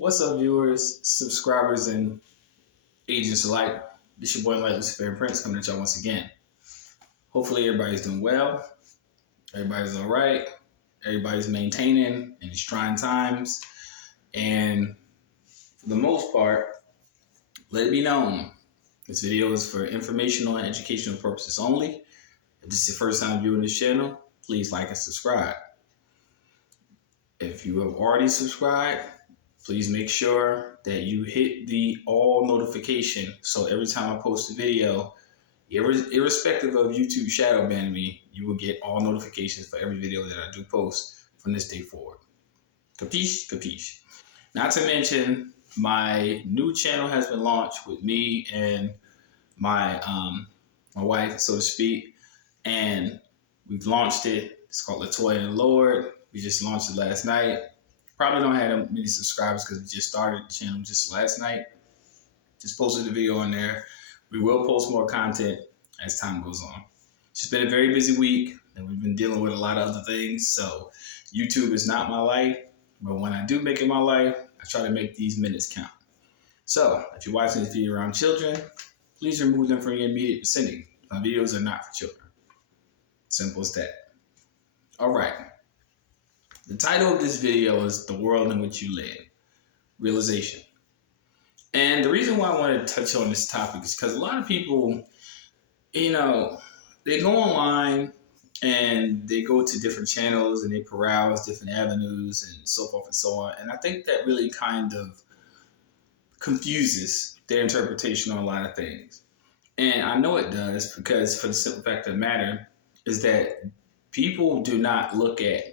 What's up, viewers, subscribers, and agents alike? This your boy Enlightened Luciferian Prince coming at y'all once again. Hopefully, everybody's doing well. Everybody's all right. Everybody's maintaining in these trying times. And for the most part, let it be known, this video is for informational and educational purposes only. If this is your first time viewing this channel, please like and subscribe. If you have already subscribed, please make sure that you hit the all notification so every time I post a video, irrespective of YouTube shadow banning me, you will get all notifications for every video that I do post from this day forward. Capiche? Capiche. Not to mention, my new channel has been launched with me and my wife, so to speak, and we've launched it. It's called Latoya and the Lord. We just launched it last night. Probably don't have many subscribers because we just started the channel just last night. Just posted a video on there. We will post more content as time goes on. It's just been a very busy week, and we've been dealing with a lot of other things. So YouTube is not my life, but when I do make it my life, I try to make these minutes count. So if you're watching this video around children, please remove them from your immediate vicinity. My videos are not for children. Simple as that. All right. The title of this video is The World in Which You Live, Realization. And the reason why I want to touch on this topic is because a lot of people, they go online and they go to different channels and they peruse different avenues and so forth and so on. And I think that really kind of confuses their interpretation on a lot of things. And I know it does because for the simple fact of the matter is that people do not look at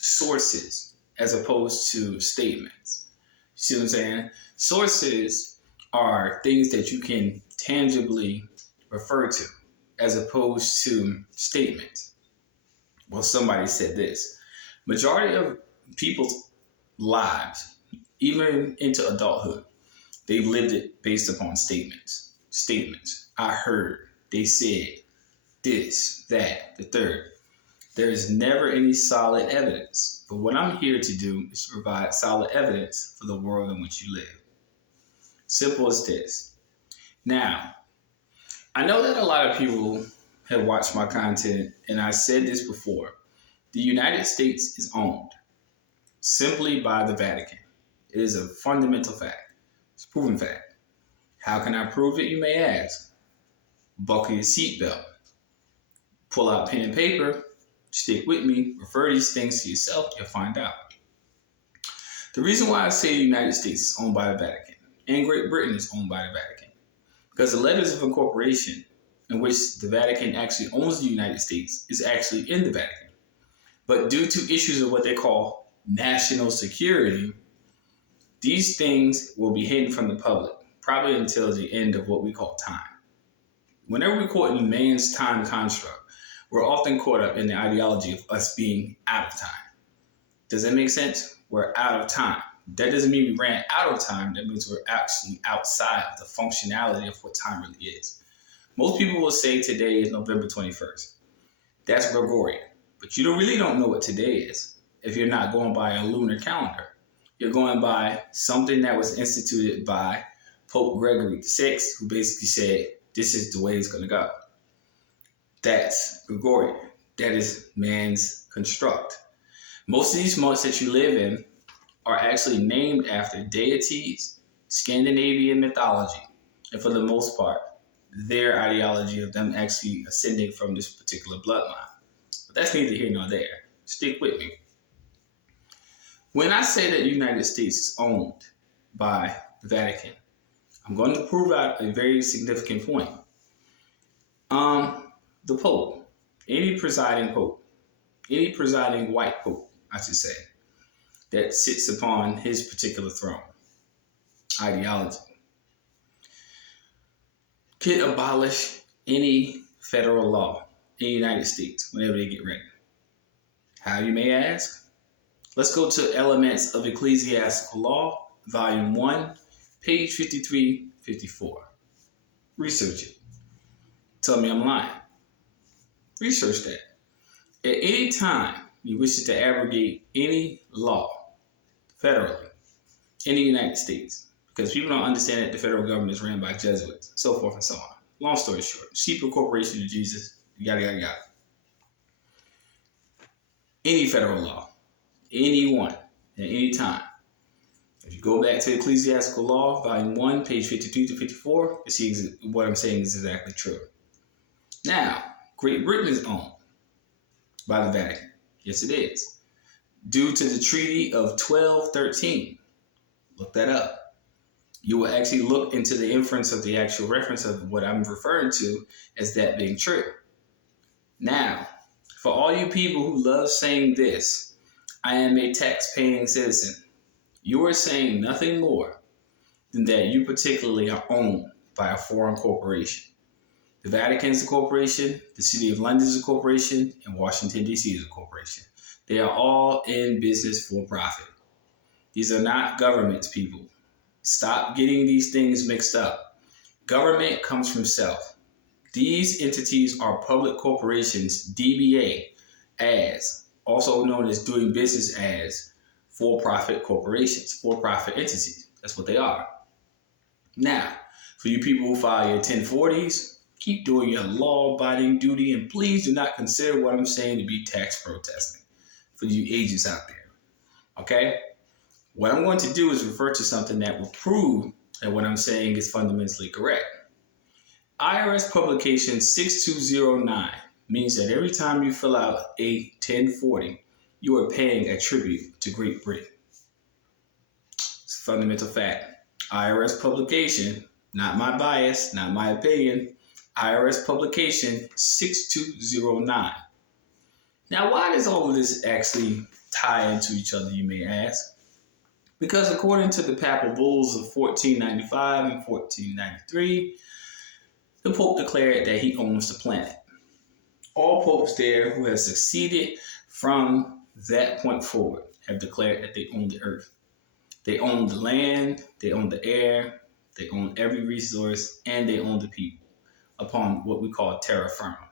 sources as opposed to statements. You see what I'm saying? Sources are things that you can tangibly refer to as opposed to statements. Well, somebody said this. Majority of people's lives, even into adulthood, they've lived it based upon statements. Statements. I heard, they said, this, that, the third. There is never any solid evidence. But what I'm here to do is to provide solid evidence for the world in which you live. Simple as this. Now, I know that a lot of people have watched my content, and I said this before. The United States is owned simply by the Vatican. It is a fundamental fact. It's a proven fact. How can I prove it, you may ask? Buckle your seatbelt. Pull out pen and paper. Stick with me, refer these things to yourself, you'll find out. The reason why I say the United States is owned by the Vatican and Great Britain is owned by the Vatican, because the letters of incorporation in which the Vatican actually owns the United States is actually in the Vatican. But due to issues of what they call national security, these things will be hidden from the public, probably until the end of what we call time. Whenever we call it man's time construct, we're often caught up in the ideology of us being out of time. Does that make sense? We're out of time. That doesn't mean we ran out of time. That means we're actually outside of the functionality of what time really is. Most people will say today is November 21st. That's Gregorian. But you really don't know what today is if you're not going by a lunar calendar. You're going by something that was instituted by Pope Gregory VI, who basically said, this is the way it's going to go. That's Gregorian. That is man's construct. Most of these months that you live in are actually named after deities, Scandinavian mythology, and for the most part, their ideology of them actually ascending from this particular bloodline. But that's neither here nor there. Stick with me. When I say that the United States is owned by the Vatican, I'm going to prove out a very significant point. The Pope, any presiding Pope, any presiding white Pope, I should say, that sits upon his particular throne, ideology, can abolish any federal law in the United States whenever they get ready. How, you may ask? Let's go to Elements of Ecclesiastical Law, Volume 1, page 5354. Research it. Tell me I'm lying. Research that. At any time you wish to abrogate any law federally, in the United States. Because people don't understand that the federal government is ran by Jesuits, so forth and so on. Long story short, secret corporation of Jesus, yada, yada, yada. Any federal law, anyone, at any time. If you go back to Ecclesiastical Law, Volume 1, page 52 to 54, you see what I'm saying is exactly true. Now, Great Britain is owned by the Vatican. Yes, it is. Due to the Treaty of 1213. Look that up. You will actually look into the inference of the actual reference of what I'm referring to as that being true. Now, for all you people who love saying this, I am a tax-paying citizen, you are saying nothing more than that you particularly are owned by a foreign corporation. The Vatican is a corporation, the City of London is a corporation, and Washington, D.C. is a corporation. They are all in business for profit. These are not governments, people. Stop getting these things mixed up. Government comes from self. These entities are public corporations, DBA, as, also known as doing business as, for-profit corporations, for-profit entities. That's what they are. Now, for you people who file your 1040s, keep doing your law-abiding duty, and please do not consider what I'm saying to be tax protesting for you agents out there. Okay? What I'm going to do is refer to something that will prove that what I'm saying is fundamentally correct. IRS publication 6209 means that every time you fill out a 1040, you are paying a tribute to Great Britain. It's a fundamental fact. IRS publication, not my bias, not my opinion, IRS publication 6209. Now, why does all of this actually tie into each other, you may ask? Because according to the papal bulls of 1495 and 1493, the Pope declared that he owns the planet. All popes there who have succeeded from that point forward have declared that they own the earth. They own the land, they own the air, they own every resource, and they own the people upon what we call terra firma,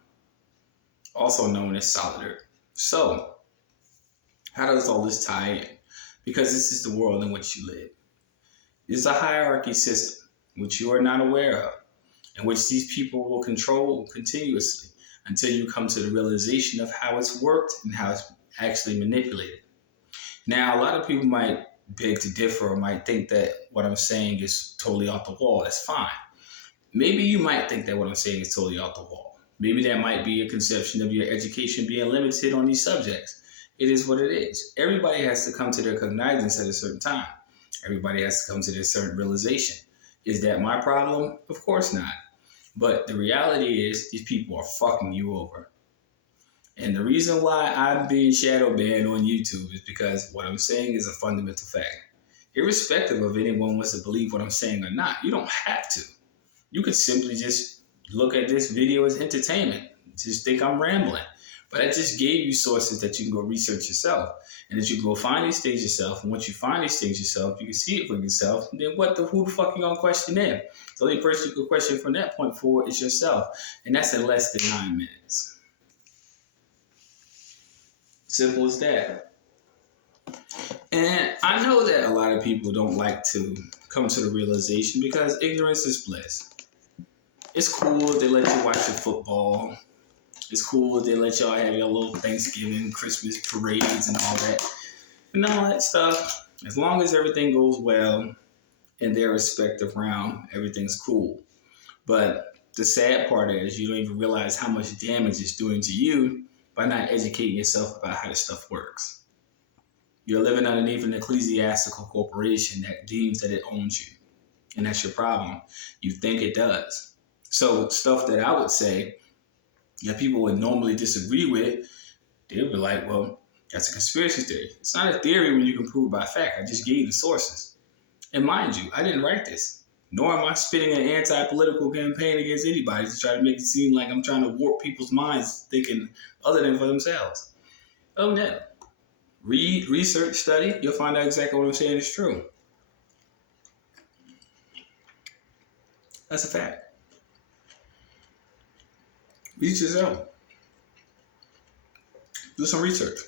also known as solid earth. So, how does all this tie in? Because this is the world in which you live. It's a hierarchy system which you are not aware of, in which these people will control continuously until you come to the realization of how it's worked and how it's actually manipulated. Now, a lot of people might beg to differ or might think that what I'm saying is totally off the wall. That's fine. Maybe you might think that what I'm saying is totally off the wall. Maybe that might be a conception of your education being limited on these subjects. It is what it is. Everybody has to come to their cognizance at a certain time. Everybody has to come to their certain realization. Is that my problem? Of course not. But the reality is these people are fucking you over. And the reason why I'm being shadow banned on YouTube is because what I'm saying is a fundamental fact. Irrespective of anyone wants to believe what I'm saying or not, you don't have to. You could simply just look at this video as entertainment. Just think I'm rambling. But I just gave you sources that you can go research yourself. And that you can go find these things yourself. And once you find these things yourself, you can see it for yourself. And then who the fuck you gonna question then? The only person you can question from that point forward is yourself. And that's in less than 9 minutes. Simple as that. And I know that a lot of people don't like to come to the realization because ignorance is bliss. It's cool if they let you watch your football. It's cool if they let y'all have your little Thanksgiving, Christmas parades and all that. And all that stuff. As long as everything goes well in their respective realm, everything's cool. But the sad part is you don't even realize how much damage it's doing to you by not educating yourself about how this stuff works. You're living underneath an ecclesiastical corporation that deems that it owns you. And that's your problem. You think it does. So stuff that I would say that people would normally disagree with, they'll be like, well, that's a conspiracy theory. It's not a theory when you can prove it by fact. I just gave you the sources. And mind you, I didn't write this. Nor am I spitting an anti-political campaign against anybody to try to make it seem like I'm trying to warp people's minds thinking other than for themselves. Oh, no. Read, research, study. You'll find out exactly what I'm saying is true. That's a fact. Read yourself. Do some research.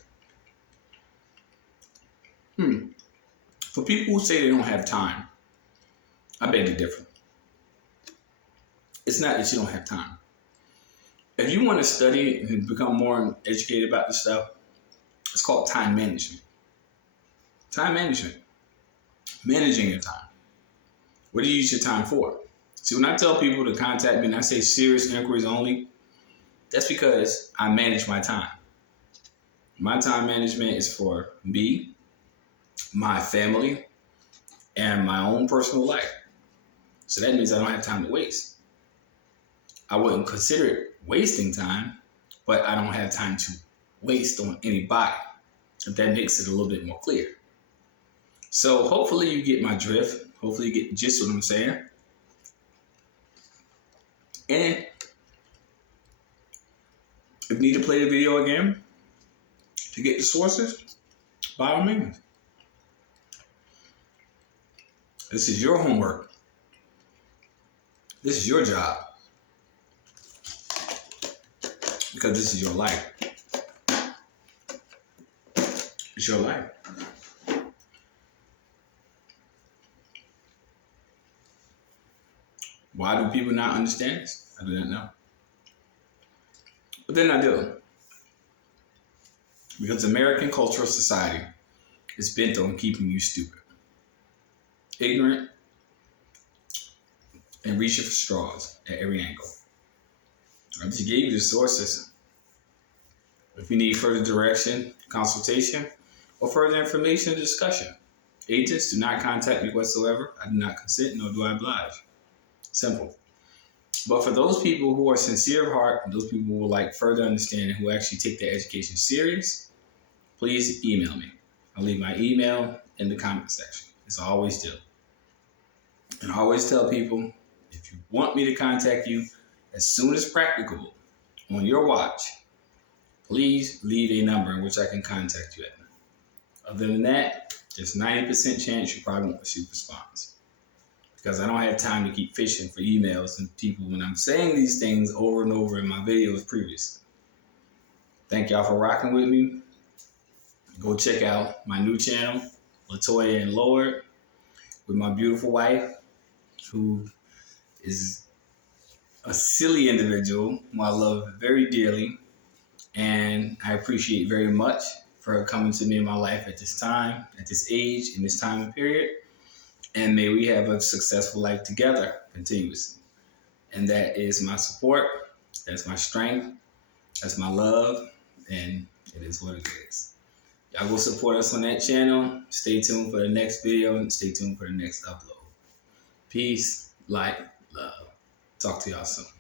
For people who say they don't have time, I beg to differ. It's not that you don't have time. If you want to study and become more educated about this stuff, it's called time management. Time management. Managing your time. What do you use your time for? See, when I tell people to contact me and I say serious inquiries only, that's because I manage my time. My time management is for me, my family, and my own personal life. So that means I don't have time to waste. I wouldn't consider it wasting time, but I don't have time to waste on anybody. If that makes it a little bit more clear. So hopefully you get my drift. Hopefully you get just what I'm saying. And if you need to play the video again to get the sources, by all means. This is your homework. This is your job. Because this is your life. It's your life. Why do people not understand this? I do not know. But then I do. Because American cultural society is bent on keeping you stupid, ignorant, and reaching for straws at every angle. I just gave you the sources. If you need further direction, consultation, or further information or discussion, agents do not contact me whatsoever. I do not consent, nor do I oblige. Simple. But for those people who are sincere of heart, those people who would like further understanding, who actually take their education serious, please email me. I'll leave my email in the comment section, as I always do. And I always tell people, if you want me to contact you as soon as practicable on your watch, please leave a number in which I can contact you at. Other than that, there's 90% chance you probably won't receive a response. Because I don't have time to keep fishing for emails and people when I'm saying these things over and over in my videos previously. Thank y'all for rocking with me. Go check out my new channel, Latoya and Lord, with my beautiful wife, who is a silly individual who I love very dearly. And I appreciate very much for her coming to me in my life at this time, at this age, in this time period. And may we have a successful life together continuously. And that is my support. That's my strength. That's my love. And it is what it is. Y'all go support us on that channel. Stay tuned for the next video and stay tuned for the next upload. Peace, light, love. Talk to y'all soon.